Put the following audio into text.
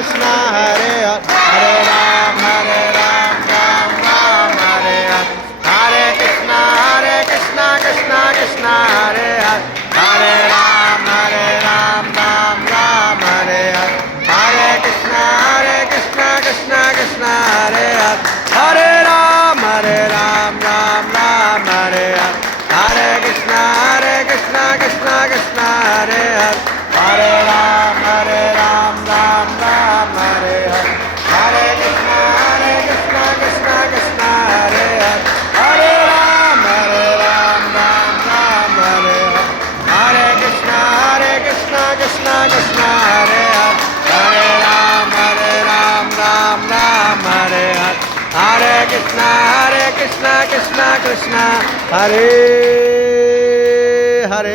Krishna, Hare Hare Ram, Ram Ram, Hare Hare. Hare Krishna, Krishna Krishna, Hare Hare. Hare Ram, Ram Ram, Hare Hare. Hare Krishna, Krishna Krishna, Hare Hare. Hare Ram, Ram Ram, Hare Hare. Hare Krishna, Krishna Krishna, Hare Hare. Hare Ram, Ram Ram, Hare Hare. Hare Krishna, Krishna Krishna, Hare Hare. Hare Ram, Ram Ram, Hare Hare. Hare Krishna, Krishna Krishna, Hare Hare. Hare Ram, Ram Hare Hare. Hare Krishna, Krishna Krishna, Hare